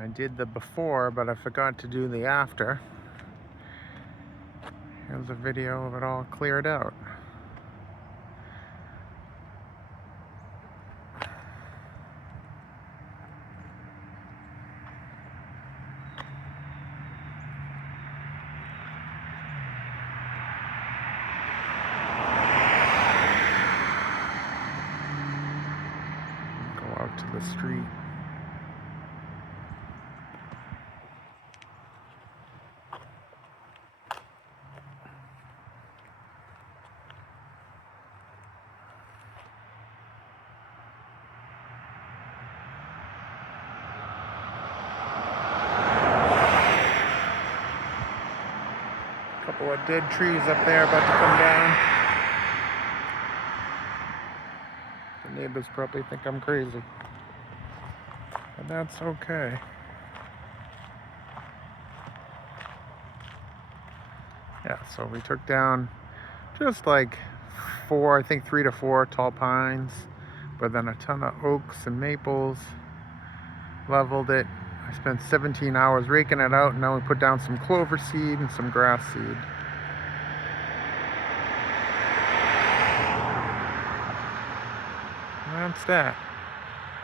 I did the before, but I forgot to do the after. Here's a video of it all cleared out. Go out to the street. Couple of dead trees up there about to come down. The neighbors probably think I'm crazy, but that's okay. Yeah, so we took down just like I think 3 to 4 tall pines, but then a ton of oaks and maples. Leveled it. I spent 17 hours raking it out, and now we put down some clover seed and some grass seed. And that's that.